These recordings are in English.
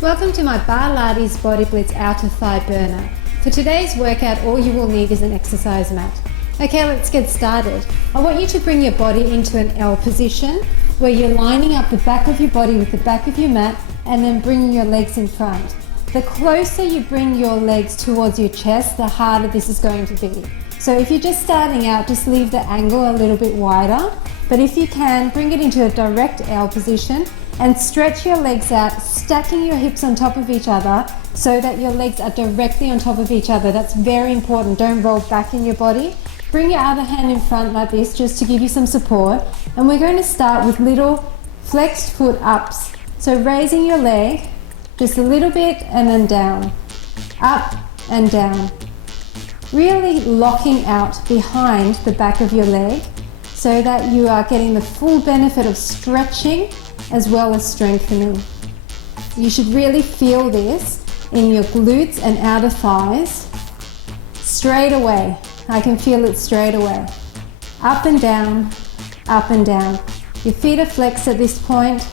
Welcome to my BARLATES Body Blitz outer thigh burner. For today's workout, all you will need is an exercise mat. Okay, let's get started. I want you to bring your body into an L position where you're lining up the back of your body with the back of your mat and then bringing your legs in front. The closer you bring your legs towards your chest, the harder this is going to be. So if you're just starting out, just leave the angle a little bit wider. But if you can, bring it into a direct L position and stretch your legs out, stacking your hips on top of each other so that your legs are directly on top of each other. That's very important. Don't roll back in your body. Bring your other hand in front like this just to give you some support. And we're going to start with little flexed foot ups. So raising your leg just a little bit and then down, up and down. Really locking out behind the back of your leg so that you are getting the full benefit of stretching as well as strengthening. You should really feel this in your glutes and outer thighs straight away. I can feel it straight away. Up and down, up and down. Your feet are flexed at this point.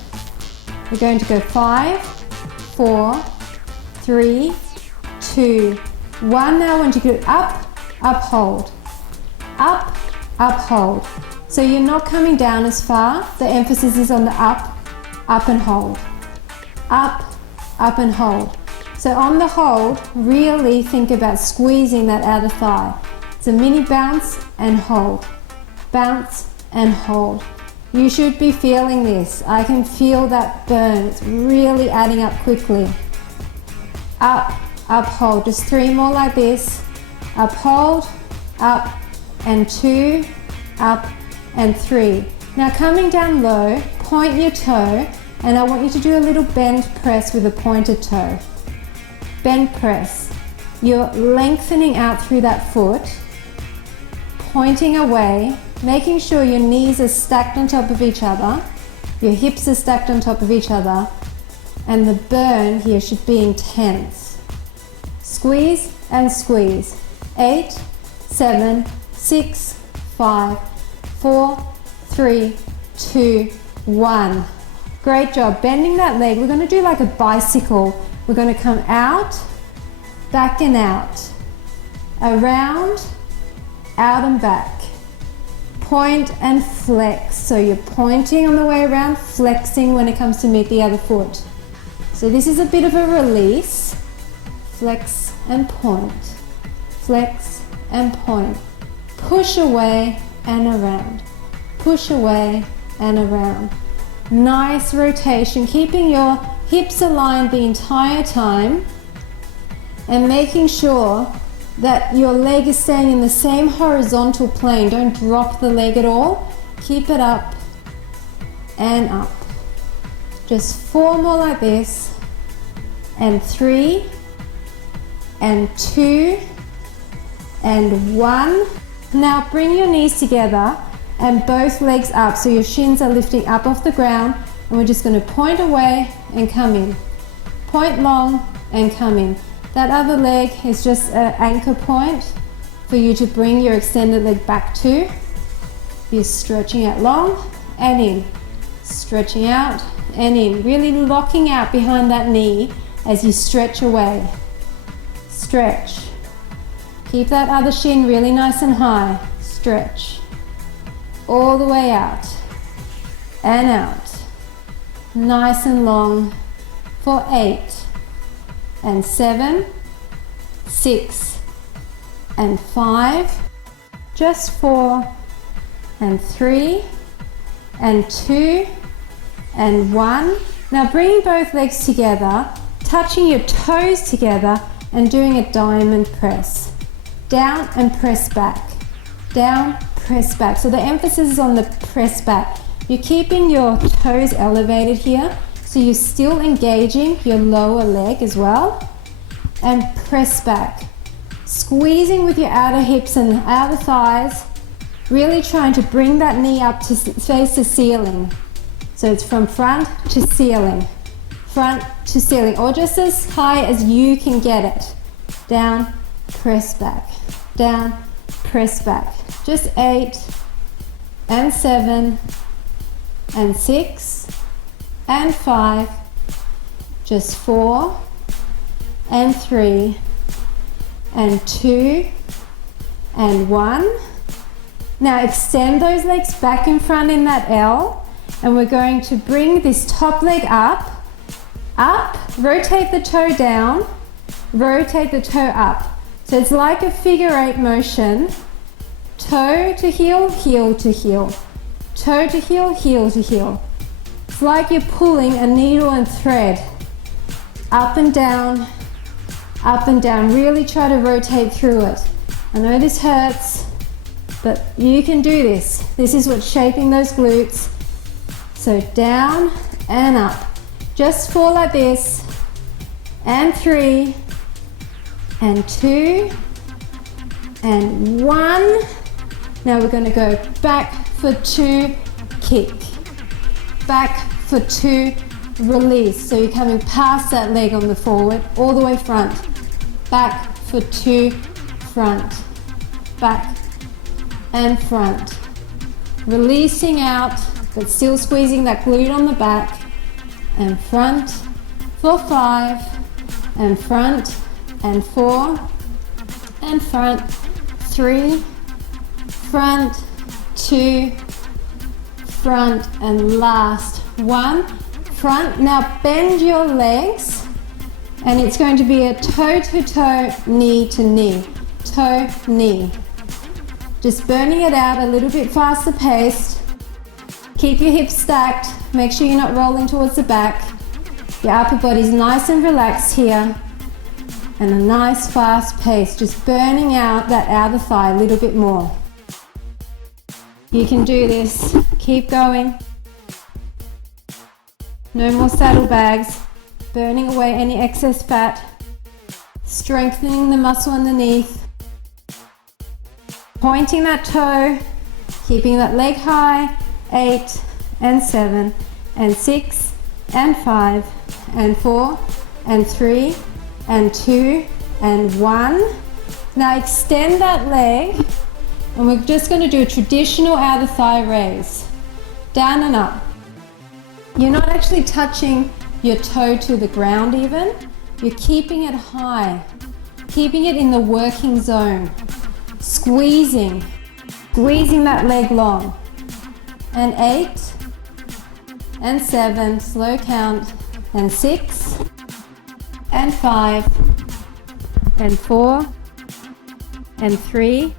We're going to go 5, 4, 3, 2, 1. Now I want you to go up, up, hold. Up, up, hold. So you're not coming down as far. The emphasis is on the up and hold. Up and hold. So on the hold, really think about squeezing that outer thigh. It's a mini bounce and hold. Bounce and hold. You should be feeling this. I can feel that burn. It's really adding up quickly. Up, hold. Just 3 more like this. Up, hold, up, and 2, up, and 3. Now coming down low, point your toe, and I want you to do a little bend press with a pointed toe. Bend press. You're lengthening out through that foot, pointing away, making sure your knees are stacked on top of each other, your hips are stacked on top of each other, and the burn here should be intense. Squeeze and squeeze. 8, 7, 6, 5, 4, 3, 2, 1. Great job. Bending that leg. We're going to do like a bicycle. We're going to come out, back and out, around, out and back. Point and flex. So you're pointing on the way around, flexing when it comes to meet the other foot. So this is a bit of a release. Flex and point. Flex and point. Push away and around. Push away and around. Nice rotation, keeping your hips aligned the entire time and making sure that your leg is staying in the same horizontal plane. Don't drop the leg at all. Keep it up and up. Just 4 more like this, and 3, and 2, and 1. Now bring your knees together and both legs up so your shins are lifting up off the ground, and we're just going to point away and come in. Point long and come in. That other leg is just an anchor point for you to bring your extended leg back to. You're stretching out long and in. Stretching out and in. Really locking out behind that knee as you stretch away. Stretch. Keep that other shin really nice and high. Stretch. All the way out and out. Nice and long for 8 and 7, 6 and 5, just 4 and 3 and 2 and 1. Now bringing both legs together, touching your toes together and doing a diamond press. Down and press back. Down, press back. So the emphasis is on the press back. You're keeping your toes elevated here, so you're still engaging your lower leg as well. And press back. Squeezing with your outer hips and outer thighs, really trying to bring that knee up to face the ceiling. So it's from front to ceiling, front to ceiling, or just as high as you can get it. Down, press back. Down, press back. Just 8 and 7 and 6 and 5 just 4 and 3 and 2 and 1. Now extend those legs back in front in that L, and we're going to bring this top leg up, rotate the toe down, rotate the toe up. So it's like a figure 8 motion, toe to heel, heel to heel, toe to heel, heel to heel. It's like you're pulling a needle and thread, up and down, really try to rotate through it. I know this hurts, but you can do this. This is what's shaping those glutes. So down and up. Just 4 like this, and 3, and 2, and 1. Now we're going to go back for 2, kick. Back for 2, release. So you're coming past that leg on the forward, all the way front. Back for 2, front. Back and front. Releasing out, but still squeezing that glute on the back. And front for 5, and front, and 4, and front, 3, front, 2, front, and last 1, front. Now bend your legs, and it's going to be a toe to toe, knee to knee, toe, knee. Just burning it out a little bit faster paced. Keep your hips stacked. Make sure you're not rolling towards the back. Your upper body's nice and relaxed here. And a nice fast pace, just burning out that outer thigh a little bit more. You can do this. Keep going. No more saddlebags. Burning away any excess fat. Strengthening the muscle underneath. Pointing that toe. Keeping that leg high. 8 and 7 and 6 and 5 and 4 and 3 and 2 and 1. Now extend that leg, and we're just going to do a traditional outer thigh raise. Down and up. You're not actually touching your toe to the ground even. You're keeping it high, keeping it in the working zone. Squeezing that leg long. And 8 and 7, slow count, and 6 and 5 and 4 and 3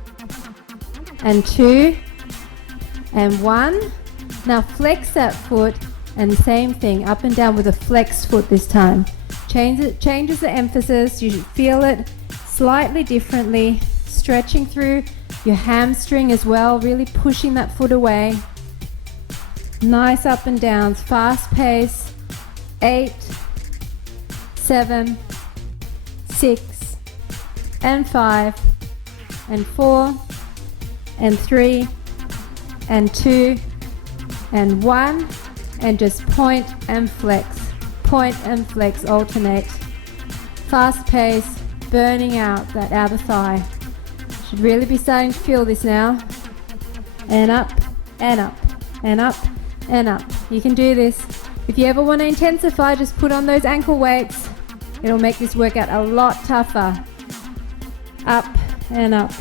and 2 and 1. Now flex that foot, and same thing, up and down with a flexed foot this time. Changes the emphasis. You should feel it slightly differently, stretching through your hamstring as well, really pushing that foot away. Nice up and downs, fast pace. 8, 7, 6, and 5, and 4, and 3, and 2, and 1, and just point and flex, alternate. Fast pace, burning out that outer thigh. Should really be starting to feel this now. And up, and up, and up, and up. You can do this. If you ever want to intensify, just put on those ankle weights. It'll make this workout a lot tougher. Up and up.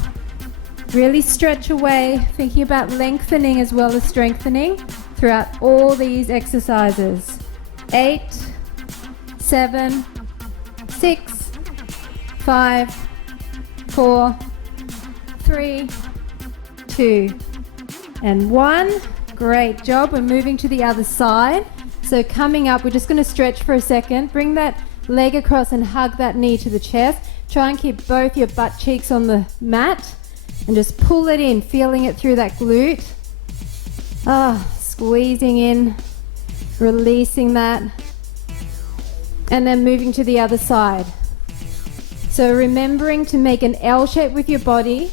Really stretch away, thinking about lengthening as well as strengthening throughout all these exercises. 8, 7, 6, 5, 4, 3, 2, and 1. Great job. We're moving to the other side. So coming up, we're just going to stretch for a second. Bring that leg across and hug that knee to the chest. Try and keep both your butt cheeks on the mat and just pull it in, feeling it through that glute. Squeezing in, releasing that, and then moving to the other side. So remembering to make an L shape with your body.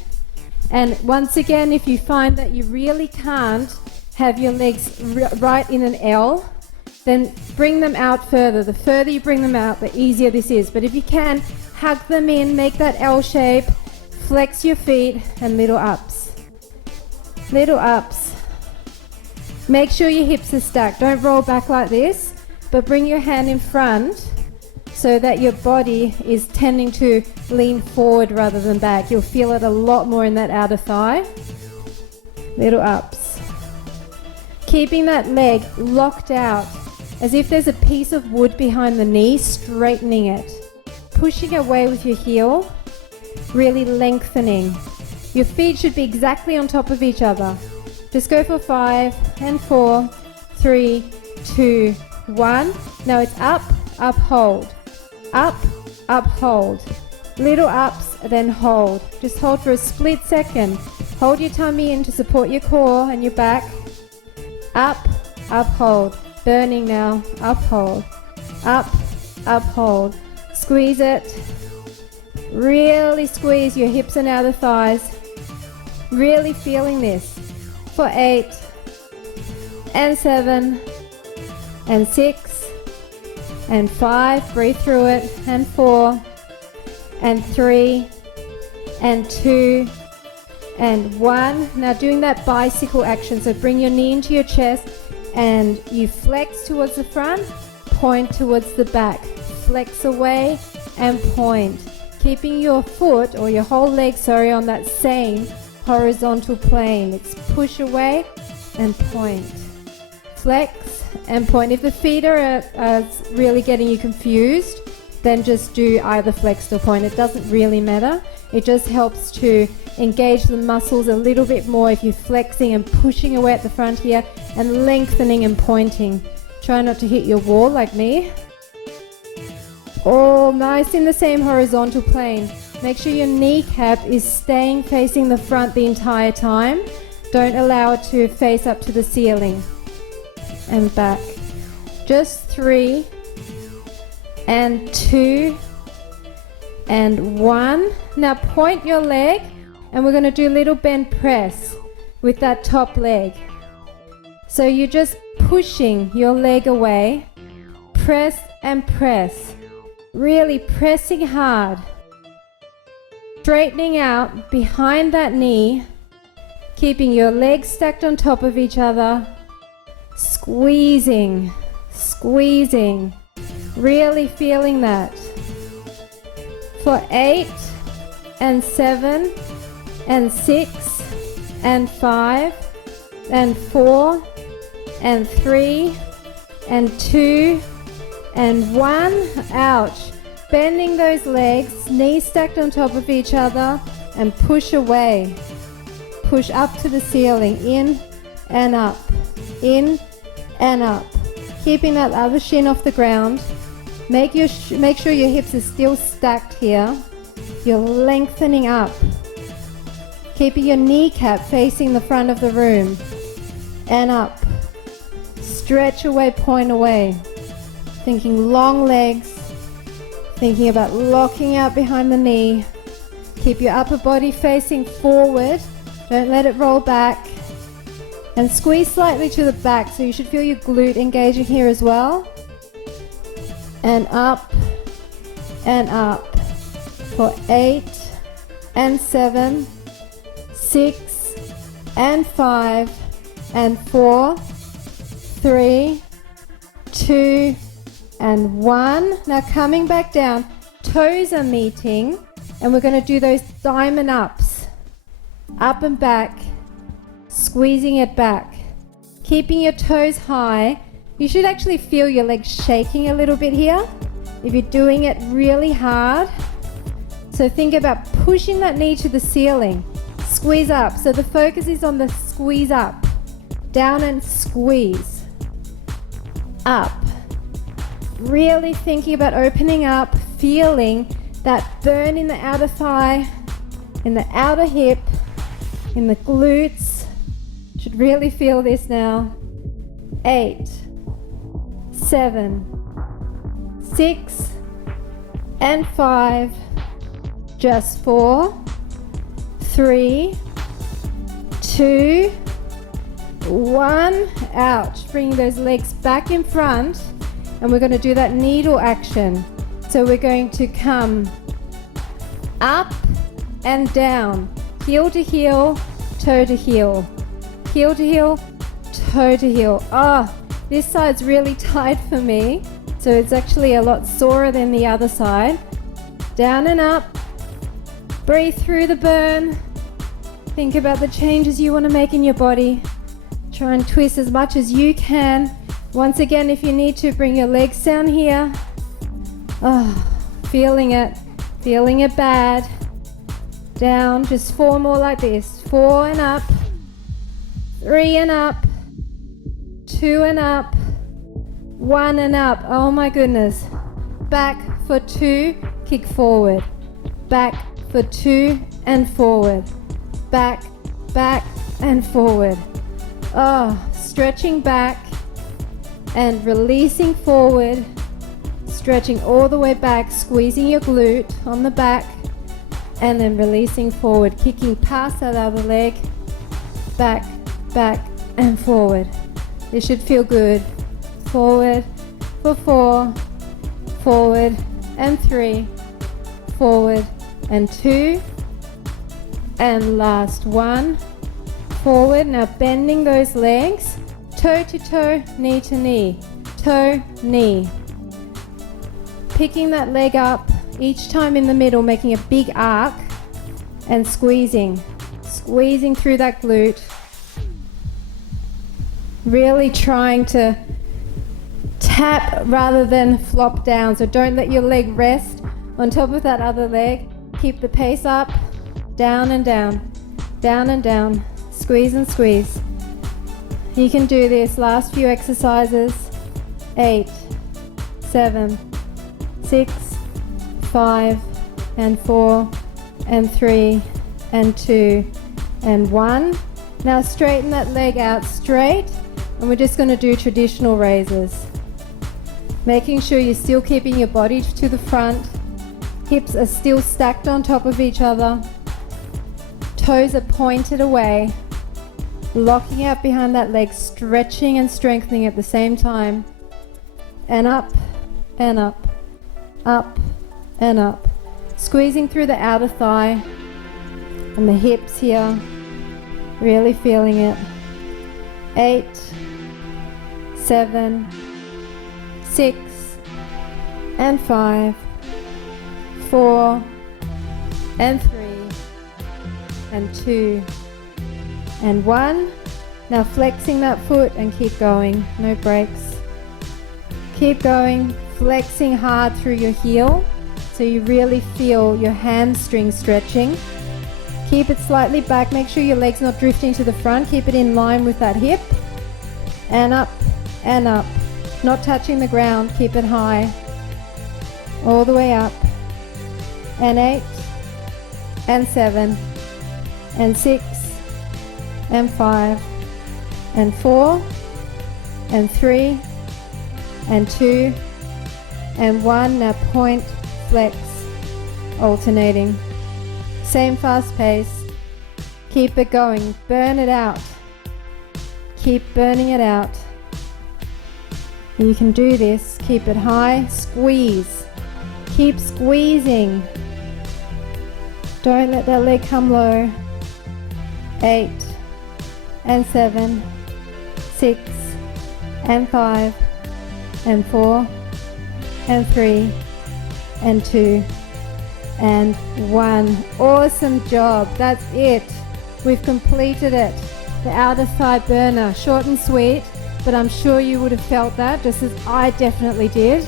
And once again, if you find that you really can't have your legs right in an L, then bring them out further. The further you bring them out, the easier this is. But if you can, hug them in, make that L shape, flex your feet, and little ups. Little ups. Make sure your hips are stacked. Don't roll back like this, but bring your hand in front so that your body is tending to lean forward rather than back. You'll feel it a lot more in that outer thigh. Little ups. Keeping that leg locked out as if there's a piece of wood behind the knee, straightening it. Pushing away with your heel, really lengthening. Your feet should be exactly on top of each other. Just go for 5 and 4, 3, 2, 1. Now it's up, up, hold. Up, up, hold. Little ups, then hold. Just hold for a split second. Hold your tummy in to support your core and your back. Up, up, hold. Burning now. Up, hold. Up, up, hold. Squeeze it. Really squeeze your hips and outer thighs. Really feeling this. For 8 and 7 and 6 and 5. Breathe through it. And 4 and 3 and 2 and 1. Now doing that bicycle action. So bring your knee into your chest and you flex towards the front, point towards the back. Flex away and point. Keeping your foot or your whole leg, on that same horizontal plane. It's push away and point. Flex and point. If the feet are really getting you confused, then just do either flexed or point. It doesn't really matter. It just helps to engage the muscles a little bit more if you're flexing and pushing away at the front here and lengthening and pointing. Try not to hit your wall like me. All nice in the same horizontal plane. Make sure your kneecap is staying facing the front the entire time. Don't allow it to face up to the ceiling. And back. Just 3 and 2 and 1. Now point your leg and we're going to do a little bend press with that top leg. So you're just pushing your leg away. Press and press. Really pressing hard. Straightening out behind that knee. Keeping your legs stacked on top of each other. Squeezing. Squeezing. Really feeling that. For 8 and 7 and 6 and 5 and 4 and 3 and 2 and 1. Ouch. Bending those legs, knees stacked on top of each other, and push away. Push up to the ceiling. In and up. In and up. Keeping that other shin off the ground. Make sure your hips are still stacked here. You're lengthening up. Keeping your kneecap facing the front of the room. And up. Stretch away, point away. Thinking long legs. Thinking about locking out behind the knee. Keep your upper body facing forward. Don't let it roll back. And squeeze slightly to the back, so you should feel your glute engaging here as well. And up and up. For 8 and 7, 6 and 5 and 4, 3, 2 and 1. Now coming back down, toes are meeting and we're going to do those diamond ups. Up and back, squeezing it back. Keeping your toes high. You should actually feel your legs shaking a little bit here if you're doing it really hard. So think about pushing that knee to the ceiling. Squeeze up. So the focus is on the squeeze up. Down and squeeze. Up. Really thinking about opening up, feeling that burn in the outer thigh, in the outer hip, in the glutes. Should really feel this now. 8, 7, 6, and 5. Just 4, 3, 2, 1. Ouch. Bringing those legs back in front. And we're going to do that needle action. So we're going to come up and down. Heel to heel, toe to heel. Heel to heel, toe to heel. Oh, this side's really tight for me. So it's actually a lot sorer than the other side. Down and up. Breathe through the burn. Think about the changes you want to make in your body. Try and twist as much as you can. Once again, if you need to, bring your legs down here. Feeling it bad. Down, just 4 more like this. 4 and up, 3 and up, 2 and up, 1 and up. Oh my goodness. Back for 2, kick forward. Back for 2 and forward. Back, back and forward. Stretching back and releasing forward. Stretching all the way back, squeezing your glute on the back, and then releasing forward, kicking past that other leg, back, back, and forward. This should feel good. Forward for 4, forward and 3, forward and 2, and last 1. Forward. Now bending those legs, toe to toe, knee to knee, toe, knee. Picking that leg up each time in the middle, making a big arc and squeezing through that glute. Really trying to tap rather than flop down. So don't let your leg rest on top of that other leg. Keep the pace up, down and down, down and down, squeeze and squeeze. You can do this. Last few exercises. 8, 7, 6, 5, and 4, and 3, and 2, and 1. Now straighten that leg out straight, and we're just going to do traditional raises. Making sure you're still keeping your body to the front. Hips are still stacked on top of each other. Toes are pointed away. Locking out behind that leg, stretching and strengthening at the same time. And up, and up. Up and up, squeezing through the outer thigh and the hips here, really feeling it. 8, 7, 6, and 5, 4, and 3, and 2, and 1. Now flexing that foot and keep going, no breaks. Keep going. Flexing hard through your heel so you really feel your hamstring stretching. Keep it slightly back. Make sure your leg's not drifting to the front. Keep it in line with that hip. And up and up. Not touching the ground. Keep it high. All the way up. And 8 and 7 and 6 and 5 and 4 and 3 and 2 and 1. Now point, flex, alternating. Same fast pace. Keep it going. Burn it out. Keep burning it out. You can do this. Keep it high. Squeeze. Keep squeezing. Don't let that leg come low. 8 and 7, 6 and 5 and 4 and 3 and 2 and 1. Awesome job. That's it. We've completed it. The outer thigh burner. Short and sweet, but I'm sure you would have felt that just as I definitely did.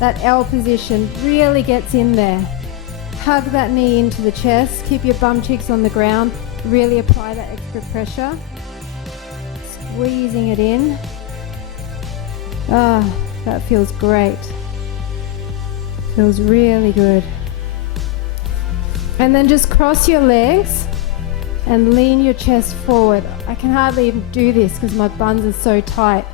That L position really gets in there. Hug that knee into the chest. Keep your bum cheeks on the ground. Really apply that extra pressure. Squeezing it in. That feels great. Feels really good. And then just cross your legs and lean your chest forward. I can hardly even do this because my buns are so tight.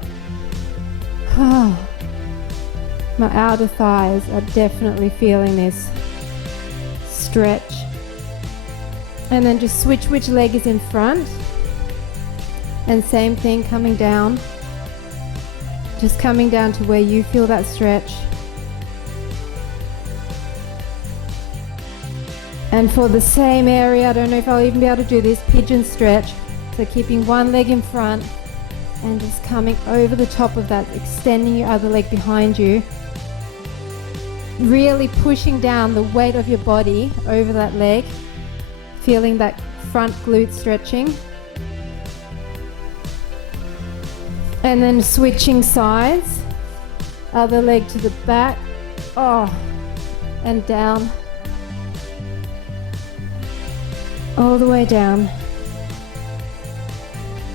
My outer thighs are definitely feeling this stretch. And then just switch which leg is in front. And same thing, coming down. Just coming down to where you feel that stretch. And for the same area, I don't know if I'll even be able to do this, pigeon stretch. So keeping one leg in front and just coming over the top of that, extending your other leg behind you. really pushing down the weight of your body over that leg, feeling that front glute stretching. And then switching sides, other leg to the back, and down, all the way down,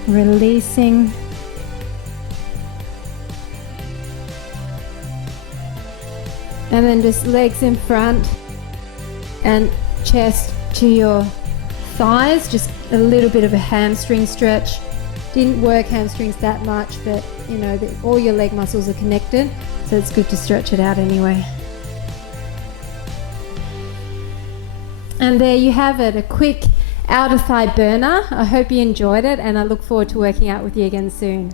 releasing. And then just legs in front and chest to your thighs, just a little bit of a hamstring stretch. Didn't work hamstrings that much, but you know, all your leg muscles are connected, so it's good to stretch it out anyway. And there you have it, a quick outer thigh burner. I hope you enjoyed it, and I look forward to working out with you again soon.